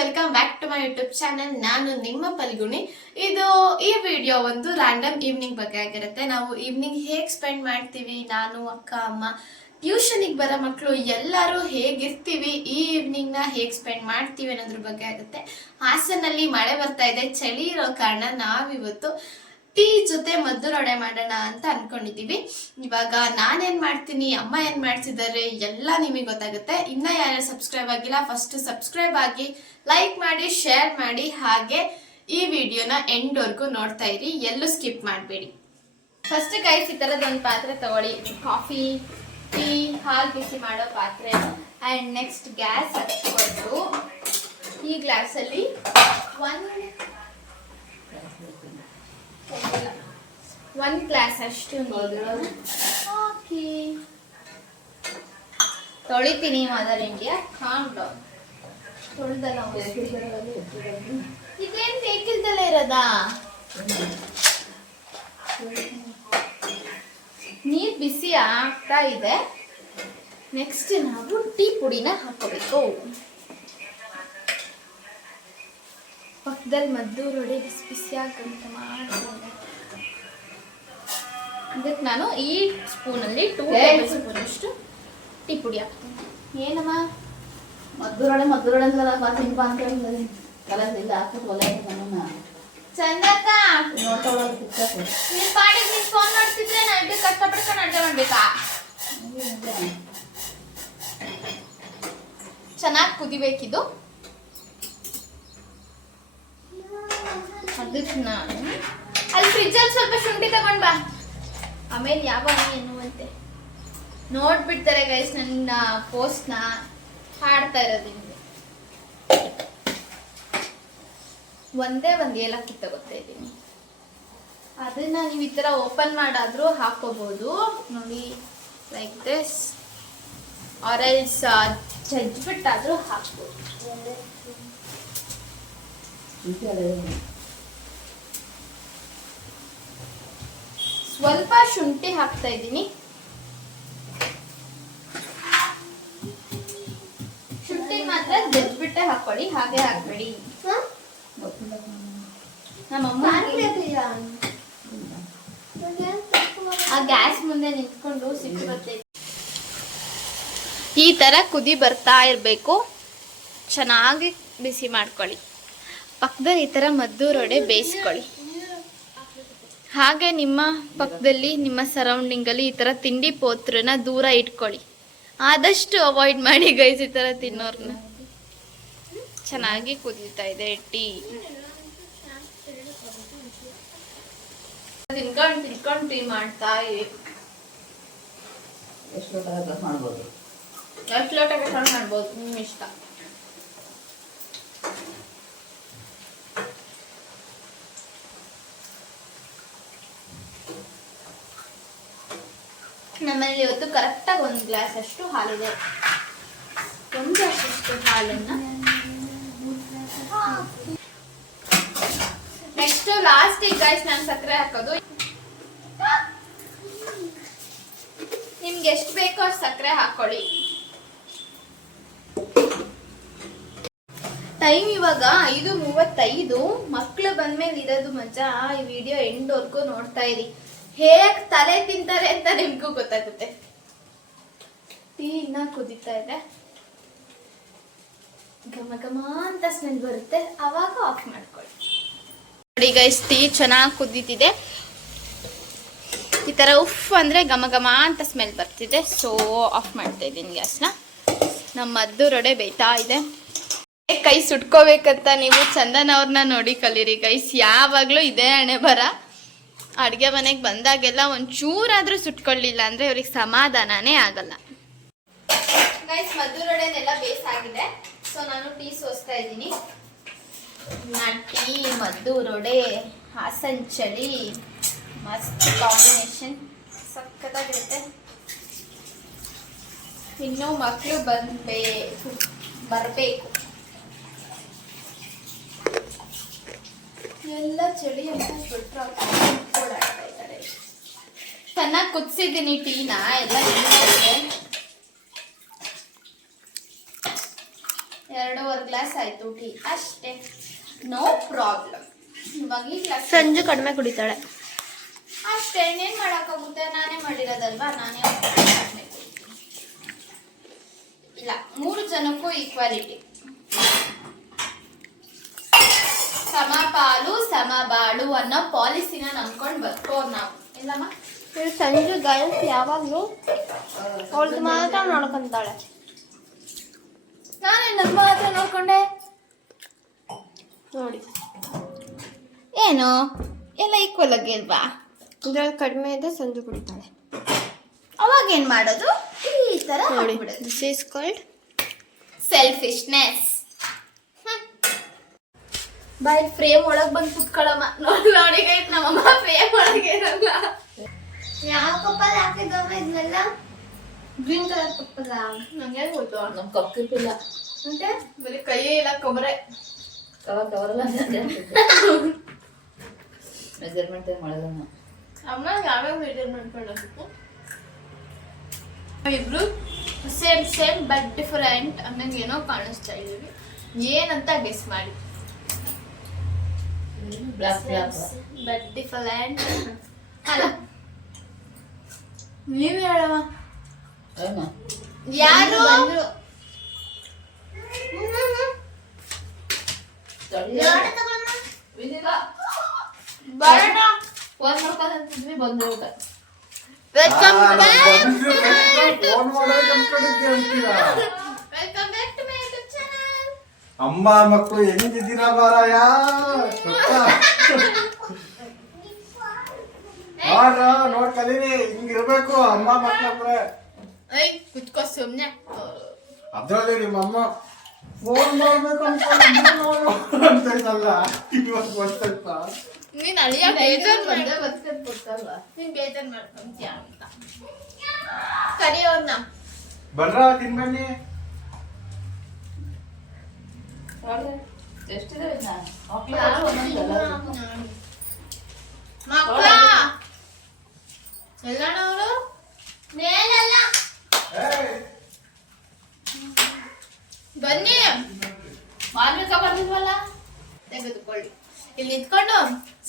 Welcome back to my YouTube channel. ನಾನು ನಿಮ್ಮ ಪಲ್ಗುಣಿ. ಈ ವಿಡಿಯೋ ಒಂದು ರ್ಯಾಂಡಮ್ ಈವ್ನಿಂಗ್ ಬಗ್ಗೆ ಆಗಿರುತ್ತೆ. ನಾವು ಈವ್ನಿಂಗ್ ಹೇಗೆ ಸ್ಪೆಂಡ್ ಮಾಡ್ತೀವಿ, ನಾನು ಅಕ್ಕ ಅಮ್ಮ ಟ್ಯೂಷನಿಗೆ ಬರೋ ಮಕ್ಕಳು ಎಲ್ಲರೂ ಹೇಗಿರ್ತೀವಿ, ಈ ಈವ್ನಿಂಗ್ನ ಹೇಗೆ ಸ್ಪೆಂಡ್ ಮಾಡ್ತೀವಿ ಅನ್ನೋದ್ರ ಬಗ್ಗೆ ಆಗುತ್ತೆ. ಹಾಸನಲ್ಲಿ ಮಳೆ ಬರ್ತಾ ಇದೆ, ಚಳಿ ಇರೋ ಕಾರಣ ನಾವಿವತ್ತು ಟೀ ಜೊತೆ ಮದ್ದೂರೊಡೆ ಮಾಡೋಣ ಅಂತ ಅನ್ಕೊಂಡಿದ್ದೀವಿ. ಇವಾಗ ನಾನೇನ್ ಮಾಡ್ತೀನಿ, ಅಮ್ಮ ಏನ್ ಮಾಡ್ತಿದ್ದಾರೆ ಎಲ್ಲ ನಿಮಗೆ ಗೊತ್ತಾಗುತ್ತೆ. ಇನ್ನ ಯಾರು ಸಬ್ಸ್ಕ್ರೈಬ್ ಆಗಿಲ್ಲ, ಫಸ್ಟ್ ಸಬ್ಸ್ಕ್ರೈಬ್ ಆಗಿ, ಲೈಕ್ ಮಾಡಿ, ಶೇರ್ ಮಾಡಿ, ಹಾಗೆ ಈ ವಿಡಿಯೋನ ಎಂಡ್ವರೆಗೂ ನೋಡ್ತಾ ಇರಿ, ಎಲ್ಲೂ ಸ್ಕಿಪ್ ಮಾಡಬೇಡಿ. ಫಸ್ಟ್ ಗೈಸ್ ಈ ತರದ ಒಂದು ಪಾತ್ರೆ ತಗೊಳ್ಳಿ, ಕಾಫಿ ಟೀ ಹಾಲು ಬಿಸಿ ಮಾಡೋ ಪಾತ್ರೆ. ಅಂಡ್ ನೆಕ್ಸ್ಟ್ ಗ್ಯಾಸ್ ಹಚ್ಕೊಂಡು ಈ ಗ್ಲಾಸಲ್ಲಿ ಒಂದು ಗ್ಲಾಸ್ ಅಷ್ಟು ನೀರು ಹಾಕಿ ತೊಳಿತೀನಿ. Mother India calm down. ತೊಳ್ದಲ್ಲ ಇದೇನು ಬೇಕಿಲ್ದಲ್ಲ ಇರೋದಾ? ನೀರು ಬಿಸಿ ಆಗ್ತಾ ಇದೆ. ನೆಕ್ಸ್ಟ್ ನಾವು ಟೀ ಪುಡಿನ ಹಾಕೋಬೇಕು. ಪಕ್ಕದಲ್ಲಿ ಮದ್ದೂರೊಡೆ ಬಿಸಿ ಬಿಸಿಯಾಗಂತ ಮಾಡ್ತಾರೆ. ಅದಕ್ಕೆ ನಾನು ಈ ಸ್ಪೂನಲ್ಲಿ 2 ಟೇಬಲ್ ಸ್ಪೂನ್ ಅಷ್ಟು ಟೀ ಪುಡಿ ಹಾಕ್ತೀನಿ. ಏನಮ್ಮ ಮದ್ದೂರೊಡೆ ಚಂದಕ್ಕ ನೀನ್ ಪಾಡಿಗೆ ನೀನ್ ಫೋನ್ ಮಾಡ್ತಿದ್ರೆ ನಾ ಇಟ್ಟು ಕಷ್ಟಪಡ್ಕೊಂಡು ಅಡ್ಗೆ ಮಾಡ್ಬೇಕಾ? ಚೆನ್ನಾಗಿ ಕುದಿಬೇಕಿದು. ಅದಕ್ಕೆ ನಾನು ಅಲ್ಲಿ ಫ್ರಿಜ್ಜಲ್ಲಿ ಸ್ವಲ್ಪ ಶುಂಠಿ ತಗೊಂಡ್ ಬಾ, ಆಮೇಲೆ ಯಾವಾಗ ಎನ್ನುವಂತೆ ನೋಡ್ಬಿಡ್ತಾರೆ ಗೈಸ್ ನನ್ನ ಪೋಸ್ಟ್ನ ಹಾಡ್ತಾ ಇರೋದ್ರಿಂದ. ಒಂದೇ ಒಂದು ಏಲಕ್ಕಿ ತಗೋತಾ ಇದ್ದೀನಿ. ಅದನ್ನ ನೀವು ಈ ಥರ ಓಪನ್ ಮಾಡಾದ್ರೂ ಹಾಕೋಬಹುದು ನೋಡಿ, ಲೈಕ್ ದಿಸ್, ಆರ್ ಎಲ್ಸ್ ಜಜ್ಬಿಟ್ಟಾದ್ರೂ ಹಾಕ್ಬೋದು. ಸ್ವಲ್ಪ ಶುಂಠಿ ಹಾಕ್ತಾ ಇದ್ದೀನಿ. ಶುಂಠಿ ಮಾತ್ರ ಜಜ್ಬಿಟ್ಟೆ ಹಾಕೊಳ್ಳಿ, ಹಾಗೆ ಹಾಕ್ಬೇಡಿ. ನಮ್ಮಮ್ಮ ಆ ಗ್ಯಾಸ್ ಮುಂದೆ ನಿಂತ್ಕೊಂಡು ಸಿಟ್ಟು ಬರ್ತೈತೆ. ಈ ತರ ಕುದಿ ಬರ್ತಾ ಇರಬೇಕು, ಚೆನ್ನಾಗಿ ಬಿಸಿ ಮಾಡ್ಕೊಳ್ಳಿ. ಪಕ್ಕದಲ್ಲಿ ಈ ತರ ಮದ್ದೂರೊಡೆ ಬೇಯಿಸ್ಕೊಳ್ಳಿ. ಹಾಗೆ ನಿಮ್ಮ ಪಕ್ಕದಲ್ಲಿ ನಿಮ್ಮ ಸರೌಂಡಿಂಗಲ್ಲಿ ಈ ತರ ತಿಂಡಿ ಪೋತ್ರನ ದೂರ ಇಟ್ಕೊಳ್ಳಿ. ಆದಷ್ಟು ಅವಾಯ್ಡ್ ಮಾಡಿ ಗೈಸ್ ಈ ತರ ತಿನ್ನೋರ್ನ. ಚೆನ್ನಾಗಿ ಕುದೀತಾ ಇದೆ ಟೀ. ತಿನ್ಕೊಂಡು ಟೀ ಮಾಡ್ತಾ ಇರಿ. ಎಷ್ಟು ಲೋಟ ಕೆಲಸ ಮಾಡ್ಬೋದು, ನಿಮ್ಮ ಇಷ್ಟ. ನಮ್ಮಲ್ಲಿ ಇವತ್ತು ಕರೆಕ್ಟಾಗಿ 1 ಗ್ಲಾಸ್ ಅಷ್ಟು ಹಾಲಿದೆ. 1 ಗ್ಲಾಸ್ ಅಷ್ಟು ಹಾಲನ್ನ ನೆಕ್ಸ್ಟ್ ಲಾಸ್ಟಿಗೆ ಗೈಸ್ ನಾನು ಸಕ್ಕರೆ ಹಾಕೋದು. ನಿಮ್ಗೆ ಎಷ್ಟು ಬೇಕೋ ಅಷ್ಟು ಸಕ್ಕರೆ ಹಾಕೊಳ್ಳಿ. ಟೈಮ್ ಇವಾಗ 5:35. ಮಕ್ಳು ಬಂದ್ಮೇಲೆ ಇರೋದು ಮಜಾ. ಈ ವಿಡಿಯೋ ಎಂಡ್ವರೆಗೂ ನೋಡ್ತಾ ಇರಿ, ಹೇಗ್ ತಲೆ ತಿಂತಾರೆ ಅಂತ ನಿಮ್ಗೂ ಗೊತ್ತಾಗುತ್ತೆ. ಟೀ ಇನ್ನ ಕುದೀತಾ ಇದೆ, ಘಮ ಘಮ ಅಂತ ಸ್ಮೆಲ್ ಬರುತ್ತೆ, ಅವಾಗ ಆಫ್ ಮಾಡ್ಕೊಳ್ಳಿ. ನೋಡಿ ಗೈಸ್, ಟೀ ಚೆನ್ನಾಗಿ ಕುದೀತಿದೆ. ಈ ತರ ಉಫ್ ಅಂದ್ರೆ ಘಮ ಘಮ ಅಂತ ಸ್ಮೆಲ್ ಬರ್ತಿದೆ. ಸೊ ಆಫ್ ಮಾಡ್ತಾ ಇದ್ದೀನಿ ಗ್ಯಾಸ್ನ. ನಮ್ಮ ಮದ್ದೂರೊಡೆ ಬೇಯ್ತಾ ಇದೆ. ಕೈ ಸುಟ್ಕೋಬೇಕಂತ ನೀವು ಚಂದನ್ ಅವ್ರನ್ನ ನೋಡಿ ಕಲೀರಿ ಗೈಸ್. ಯಾವಾಗ್ಲೂ ಇದೇ ಹಣೆ ಬರ. ಅಡುಗೆ ಮನೆಗೆ ಬಂದಾಗೆಲ್ಲ ಒಂಚೂರಾದ್ರೂ ಸುಟ್ಕೊಳ್ಳಿಲ್ಲ ಅಂದ್ರೆ ಅವ್ರಿಗೆ ಸಮಾಧಾನನೇ ಆಗಲ್ಲ. ಗೈಸ್ ಮದ್ದೂರೊಡೆನೆಲ್ಲ ಬೇಯಿಸಾಗಿದೆ. ಸೊ ನಾನು ಟೀ ಸೋಸ್ತಾ ಇದ್ದೀನಿ. ಟೀ ಮದ್ದೂರೊಡೆ ಹಾಸನ್ ಚಳಿ ಮಸ್ತ್ ಕಾಂಬಿನೇಷನ್, ಸಖತ್ತಾಗಿರುತ್ತೆ. ಇನ್ನೂ ಮಕ್ಕಳು ಬರಬೇಕು. ಎಲ್ಲ ಚಳಿ ಅಂತ ಬಿಟ್ರೆ ಓಡಾಡ್ತಾ ಇದ್ದಾರೆ. ಚೆನ್ನಾಗಿ ಕುದಿಸಿದ್ದೀನಿ ಟೀನ ಎಲ್ಲ. 2.5 ಗ್ಲಾಸ್ ಆಯ್ತು ಟೀ ಅಷ್ಟೇ, ನೋ ಪ್ರಾಬ್ಲಮ್. ಇವಾಗ ಈ ಗ್ಲಾಸ್ ಸಂಜು ಕಡಿಮೆ ಕುಡಿತಾಳೆ. ಅಷ್ಟೇ, ಇನ್ನೇನ್ ಮಾಡಕ್ಕಾಗುತ್ತೆ, ನಾನೇ ಮಾಡಿರೋದಲ್ವಾ, ನಾನೇ ಕಡಿಮೆ ಇಲ್ಲ. 3 ಜನಕ್ಕೂ ಈಕ್ವಾಲಿಟಿ, ಸಮಪಾಲು ಸಮಬಾಳು ಅನ್ನೋ ಪಾಲಿಸಿನ ನಂಬ್ಕೊಂಡು ಬರ್ಕೋರ್ ನಾವು, ಇಲ್ಲಮ್ಮ. ಸಂಜು ಗರ್ಲ್ಸ್ ಯಾವಾಗ್ಲೂ ಅವಳದು ಮಾತ್ರ ನೋಡ್ಕೊಂತಾಳೆ. ನಾನೇ ನಮ್ಮ ಮಾತ್ರ ನೋಡ್ಕೊಂಡೆ ನೋಡಿ, ಏನು ಎಲ್ಲ ಈಕ್ವಲ್ ಆಗಿ ಅಲ್ವಾ? ಇದ್ರಲ್ಲಿ ಕಡಿಮೆ ಇದೆ, ಸಂಜು ಕುಡಿತಾಳೆ. ಅವಾಗ ಏನ್ ಮಾಡೋದು, ಈ ತರ ನೋಡಿ, ಹಾಕ್ಬಿಡೋದು. This is called selfishness. ಬಾಯ್ ಫ್ರೇಮ್ ಒಳಗ್ ಬಂದು ಕುತ್ಕೊಳ್ಳಮ್ಮ. ನೋಡಿ ಗೈಸ್, ನಮ್ಮಮ್ಮ ಫ್ರೇಮ್ ಒಳಗೆ ಇರಲ್ಲ. ಯಾವ ಕಪ್ಪಲ್ಲಿ ಹಾಕಿದ್ದವ್ರ ಇದನ್ನೆಲ್ಲ? ಗ್ರೀನ್ ಕಲರ್ ಕಪ್ಪಲ್ಲ, ನಂಗೆ ಗೊತ್ತು. ನಮ್ ಕಪ್ಪಿಲ್ಲ ಮತ್ತೆ ಬರೀ ಕೈಯೇ ಇಲ್ಲ, ಕೊಬ್ಬರೆ. ಕವರ್ ಮೆಜರ್ಮೆಂಟ್ ಮಾಡೋದನ್ನ ಅಮ್ಮ ಯಾವ್ಯಾವ ಮೇಂಟೈನ್ ಮಾಡ್ಕೊಳ್ಳೋದಕ್ಕೂ ಇಬ್ರು ಸೇಮ್ ಸೇಮ್ ಬಟ್ ಡಿಫರೆಂಟ್ ಅನ್ನಂಗೆ ಏನೋ ಕಾಣಿಸ್ತಾ ಇದೀವಿ. ಏನಂತ ಗೆಸ್ ಮಾಡಿ. ಬ್ಲಾಕ್ ಬಟ್ ಡಿಫರೆಂಟ್ ಅಲ್ಲ, ನೀವ್ ಹೇಳವ ಯಾರು ಬರೋಣ. ಫೋನ್ ಮಾಡ್ಕೊಂಡ್ವಿ ಬಂದ್ರು ಊಟ. ವೆಲ್ಕಮ್ ಫೋನ್ ಮಾಡೋಕೆ ಅನ್ಕೊಂಡಿದ್ದೆ ಅಂತೀರಾ? Welcome back to my YouTube channel. ಅಮ್ಮ ಮಕ್ಕಳು ಹೆಂಗಿದ್ದೀರಾ ಮಾರಾಯ? ನೋಡ್ ಕಲೀರಿ, ಹಿಂಗಿರ್ಬೇಕು ಅಮ್ಮ ಮಕ್ಕಳಂದ್ರೆ. ಏಯ್ ಕುತ್ಕೋ ಸುಮ್ನೆ. ಅದ್ರಲ್ಲಿ ನಿಮ್ಮಮ್ಮ ಫೋನ್ ಮಾಡ್ಬೇಕು ಅಂತೈತಲ್ಲ, ಇವಾಗ ಗೊತ್ತಾಯ್ತಾ? ನೀನ್ ಅಳಿಯ ಬೇಜಾರ್ ಬಂದೇ ಬದುಕದ್ ಗೊತ್ತಲ್ವಾ? ನೀನ್ ಬೇಜಾರ್ ಮಾಡ್ಕೊಂತೀಯ ಅಂತ ಕರಿಯವ್ರನ್ನ. ಬರ್ರ ತಿನ್ಬನ್ನಿ. ಎಷ್ಟಿದೆ ಮಕ್ಳು ಒಂದೊಂದಲ್ಲ. ಮಕ್ಕಳ ಎಲ್ಲಣ್ಣವರು ಮೇಲೆಲ್ಲ ಬನ್ನಿ, ಮಾರ್ಮಿಕ ಬರ್ತಿದ್ವಲ್ಲ, ತೆಗೆದುಕೊಳ್ಳಿ. ಇಲ್ಲಿ ನಿಂತ್ಕೊಂಡು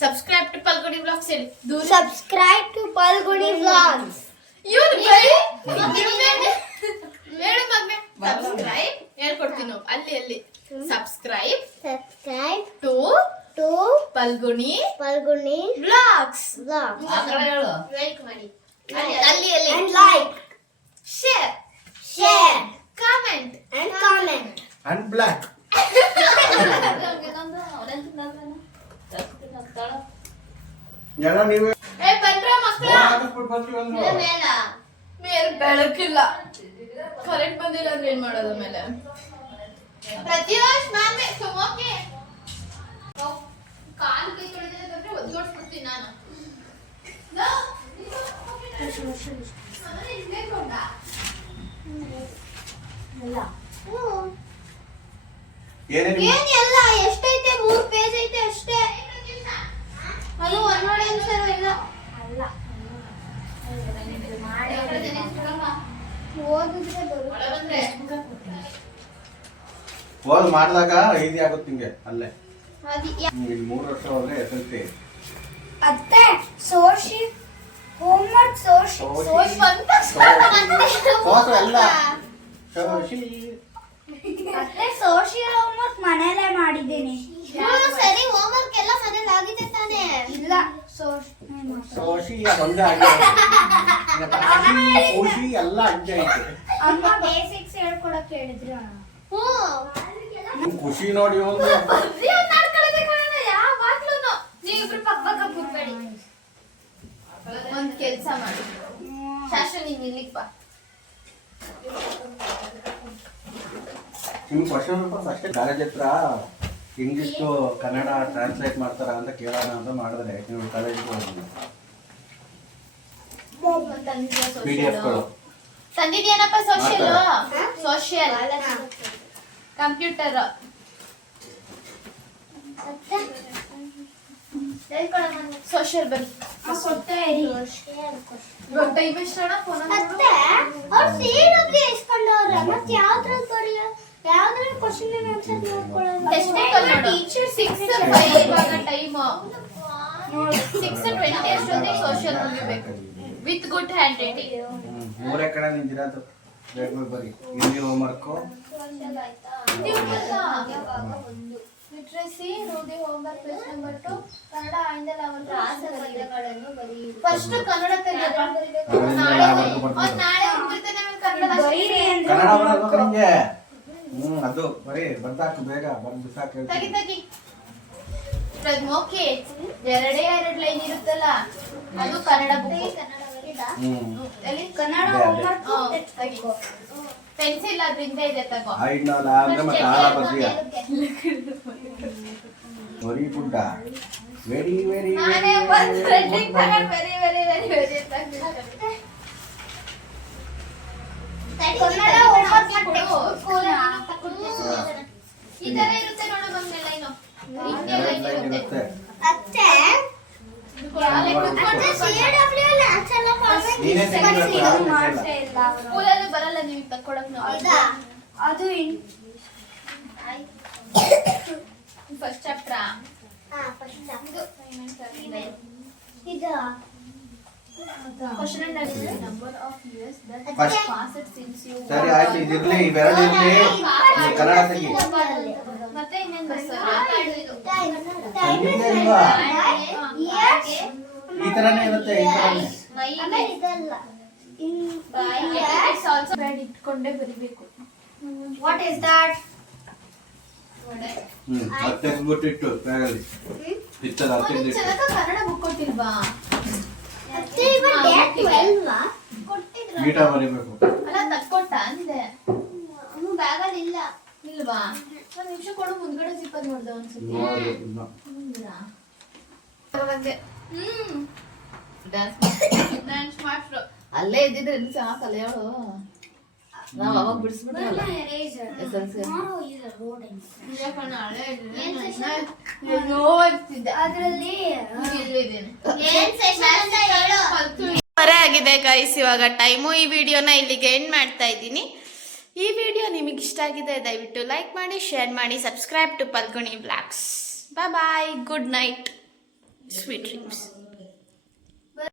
ಸಬ್ಸ್ಕ್ರೈಬ್ ಟು ಪಲ್ಗುಡಿ ಬ್ಲಾಗ್ಸ್ ಹೇಳಿ. ದೂರ ಸಬ್ಸ್ಕ್ರೈಬ್ ಟು ಪಲ್ಗುಡಿ ವ್ಲಾಗ್ಸ್. ಇವ್ನು ಬರೀ ಹೇಳು ಮಗ್ನೆ. ಸಬ್ಸ್ಕ್ರೈಬ್ ಹೇಳ್ಕೊಡ್ತೀನಿ ನಾವು. ಅಲ್ಲಿ subscribe subscribe to to Phalguni Phalguni blogs. Vlogs ಆ ಕಡೆ ಹೇಳು. ಲೈಕ್ ಮಾಡಿ. ಅಲ್ಲಿ and like, share, share comment. and comment. And black. ಎಲ್ಲ ನೀವೇ ಏ ಬನ್ರ ಮಕ್ಕಳ. ಹಾಕಿಸ್ಬಿಟ್ಟು ಬರ್ತೀವಿ ಅಂದ್ರು. ಮೇಲೆ ಬೆಳಕಿಲ್ಲ, ಕರೆಂಟ್ ಬಂದಿಲ್ಲ ಅಂದ್ರೆ ಏನ್ ಮಾಡೋದು ಮೇಲೆ? ಪ್ರತಿವರ್ಷ ನಾವೇ ಓಕೆ. ಕಾಲು ಕೈ ತೊಳೆದ್ರೆ ಬಂದ್ರೆ ಒದ್ಗೊಡ್ಸ್ಬಿಡ್ತೀನಿ ನಾನು. ಏನೇನು ಏನೆಲ್ಲ ಎಷ್ಟೈತೆ? 3 ಪೇಜ್ ಐತೆ ಅಷ್ಟೇ. ಅದು ಒಂದೊಡೆ ಅನ್ಸರು ಇಲ್ಲ. ಅಲ್ಲ ಓದಿದ್ರೆ ಬರುತ್ತೆ. ಓದ್ ಮಾಡಿದಾಗ ಈಸಿ ಆಗುತ್ತೆ ನಿಂಗೆ ಅಲ್ಲೇ. ಅದು ಇಲ್ಲಿ 3 ವರ್ಷ ಹೋದ್ರೆ SLC. ಅತ್ತೆ ಸೋಶಿ ಹೋಮ್ವರ್ಕ್ ಸೋಶಿ ಸೋಶಿ. ಸೋಸು ಎಲ್ಲ ಸೋಶಿ. ಅತ್ತೆ ಸೋಶಿ ಹೋಮ್ವರ್ಕ್ ಮನೇಲೆ ಮಾಡಿದ್ದೀನಿ. ಸರಿ ಹೋಮ್ವರ್ಕ್ ಎಲ್ಲ ಮನೇಲಿ ಆಗಿದೆ ತಾನೇ? ಇಲ್ಲ ಸೋಶಿ ಒಂದೇ ಆಗಿದೆ. ಸೋಶಿ ಎಲ್ಲ ಅಂಜೆ ಐತೆ. ಅಮ್ಮ ಬೇಸಿಕ್ಸ್ ಹೇಳ್ಕೊಡಕ್ ಹೇಳಿದ್ರು. ನಿಮ್ ಖುಷಿ ನೋಡಿ ಒಂದು ನೀವಿಬ್ರು ಪಕ್ಕ ಪಕ್ಕ ಕೂರ್ಬೇಡಿ. ಒಂದ್ ಕೆಲ್ಸ ಮಾಡಿ, ಶಾಶ್ವ ನೀನ್ ಇಲ್ಲಿಗ್ ಬಾ. ನಿಮ್ ಕ್ವಶನ್ ಪೇಪರ್ಸ್ ಅಷ್ಟೇ ಕಾಲೇಜ್ ಹತ್ರ ಇಂಗ್ಲಿಷ್ ಟು ಕನ್ನಡ ಟ್ರಾನ್ಸ್ಲೇಟ್ ಮಾಡ್ತಾರ ಅಂತ ಕೇಳೋಣ ಅಂತ ಮಾಡಿದ್ರೆ ನೀವು ಕಾಲೇಜಿಗೆ ಹೋಗಿ PDF ತಂದಿದ್ಯೇನಪ್ಪ ಸೋಶಿಯಲ್? ಸೋಶಿಯಲ್ ಕಂಪ್ಯೂಟರ್ ಸೋಶಿಯಲ್ ಬರ್ ಅತ್ತೆ ಅವ್ರು ಸೀಡಬ್ಲ್ಯೂ ಇಸ್ಕೊಂಡವ್ರೆ. ಮತ್ತೆ ಯಾವ್ದ್ರಲ್ಲಿ ಬರೆಯ? ಯಾವ್ದ್ರಲ್ಲಿ ಕ್ವಶನ್ ಆನ್ಸರ್ ನೋಡ್ಕೊಳ್ಳೋದು ಟೀಚರ್ 6:05 ಇವಾಗ ಟೈಮ್ 6:20 ಅಷ್ಟೊತ್ತಿಗೆ ಸೋಷಿಯಲ್ ಮುಗಿಬೇಕು ವಿತ್ ಗುಡ್ ಹ್ಯಾಂಡ್ ರೈಟಿಂಗ್. ಮೂರೇ ಕಡೆ ನಿಂತಿರೋದು ಬೇಗ ಬರಿ ಹಿಂದಿ ಹೋಮ್ವರ್ಕು ಲಿಟ್ರಸಿ ರೂಢಿ ಹೋಮ್ವರ್ಕ್ ಪೇಜ್ ನಂಬರ್ 2 ಕನ್ನಡ ಆಯ್ದಲ್ಲ ಅವರ ಪದಗಳನ್ನು ಬರೆಯಿರಿ. ಫಸ್ಟ್ ಕನ್ನಡ ತೆಗೆದು ನಾಳೆ ಹೋಗ್ಬಿಡ್ತೇನೆ ಕನ್ನಡ ಬರೀರಿ ಅಂದ್ರೆ ಕನ್ನಡ ಬರೋದು ನಿಂಗೆ ಅದು ಬರೀ ಬರ್ದಾಕು ಬೇಗ ಬರ್ದು ಬಿಸಾಕು ತಗಿ ತಗಿ ಓಕೆ ಎರಡೇ 2 ಲೈನ್ ಇರುತ್ತಲ್ಲ ಅದು ಕನ್ನಡ ಬುಕ್. ಕನ್ನಡ ಬರೀದಾ? ಎಲ್ಲಿ ಕನ್ನಡ ಹೋಮ್ವರ್ಕ್ ತೆಗೆದುಕೋ. ಪೆನ್ಸಿಲ್ ಅದ್ರಿಂದ ಇದೆ ತಗೋ. ಐದ್ನಲ್ಲ ಅಂದ್ರೆ ಮತ್ತೆ ಆಳ ಬರ್ತೀಯ ವೆರಿ ಗುಡ್ ವೆರಿ ವೆರಿ ನಾನೇ ಒಂದು ರೆಡ್ಡಿಂಗ್ ತಗೊಂಡು ವೆರಿ ವೆರಿ ವೆರಿ ವೆರಿ ಅಂತ ಹಾಕ್ಬಿಡ್ತಾರೆ. ಕನ್ನಡ ಹೋಮ್ವರ್ಕ್ ಈ ತರ ಇರುತ್ತೆ ನೋಡು ಬಂದ ಲೈನು ಹಿಂಗೆ ಲೈನ್ ಇರುತ್ತೆ. ಅತ್ತೆ ಅಲ್ಲೇ ಕೂತ್ಕೊಂಡು CW ಅಲ್ಲಿ ಆನ್ಸರ್ ನೀನೇ ತೆಗಿಬೇಕು, ಯಾರು ಮಾಡ್ತಾ ಇಲ್ಲ ಅವರು. ಸ್ಕೂಲಲ್ಲಿ ಬರಲ್ಲ ನೀವು ತಕ್ಕೊಡಕ್ ನಾವು ಹೌದಾ? ಅದು ಫಸ್ಟ್ ಚಾಪ್ಟರ್ ಫಸ್ಟ್ ಇದು question and answer number of US that First. Passed since you ಸರಿ ಆಯ್ತು ಇದಿರ್ಲಿ ಇವೆರಡು ಇರ್ಲಿ ನೀ ಕನ್ನಡ ತೆಗಿ ಮತ್ತೆ ಇನ್ನೇನು ಹಿಂದಿ ಅಲ್ವಾ ಈ ತರನೇ ಇರುತ್ತೆ ಈ ತರನೇ ಆಮೇಲೆ ಇದಲ್ಲ ಇಟ್ಸ್ ಆಲ್ಸೋ ಬ್ಯಾಡ್ ಇಟ್ಕೊಂಡೇ ಬರಿಬೇಕು. What is that? ಅದು ತೆಗ್ದ್ಬಿಟ್ಟಿಟ್ಟು ಬ್ಯಾಗಲ್ಲಿ ಇತ್ತಲ್ಲ ಅದು ತೆಗ್ದಿಟ್ಟು ಚೆನ್ನಾಗ ಕನ್ನಡ ಬುಕ್ ಕೊಟ್ಟಿಲ್ವಾ? ಅತ್ತೆ ಇವಾಗ ಡೇಟ್ 12 ಕೊಟ್ಟಿದ್ರು. ನೀಟಾಗಿ ಬರಿಬೇಕು ಅಲ್ಲ ತಕ್ಕೊಟ್ಟ ಅಂದೆ ಅವನು ಬ್ಯಾಗಲ್ಲಿ ಇಲ್ಲ. ಇಲ್ವಾ? ಒಂದ್ ನಿಮಿಷ ಕೊಡು ಮುಂದ್ಗಡೆ ಸಿಪ್ಪದ್ ನೋಡ್ದೆ ಒಂದ್ಸತಿ. ನೋಡಿ ಇಲ್ಲ ಬಂದೆ ಡ್ಯಾನ್ಸ್ ಮಾಸ್ಟ್ರು ಅಲ್ಲೇ ಇದ್ದಿದ್ರೆ ಇನ್ನು ಚೆನ್ನಾಗಿ ಕಲಿಯೋಳು. ನಾವ್ ಅವಾಗ ಬಿಡಿಸ್ಬಿಟ್ರಲ್ಲ Tomorrow is a road end. ಅದ್ರಲ್ಲಿ ಏನ್ ಸೆಷನ್ ಅಂತ ಹೇಳು. ಬರೇ ಆಗಿದೆ ಗೈಸ್ ಇವಾಗ ಟೈಮು. ಈ ವಿಡಿಯೋನ ಇಲ್ಲಿಗೆ ಎಂಡ್ ಮಾಡ್ತಾ ಇದ್ದೀನಿ. ಈ ವಿಡಿಯೋ ನಿಮಗೆ ಇಷ್ಟ ಆಗಿದೆ ದಯವಿಟ್ಟು ಲೈಕ್ ಮಾಡಿ, ಶೇರ್ ಮಾಡಿ, subscribe to Phalguni blogs. Bye bye, good night, sweet dreams.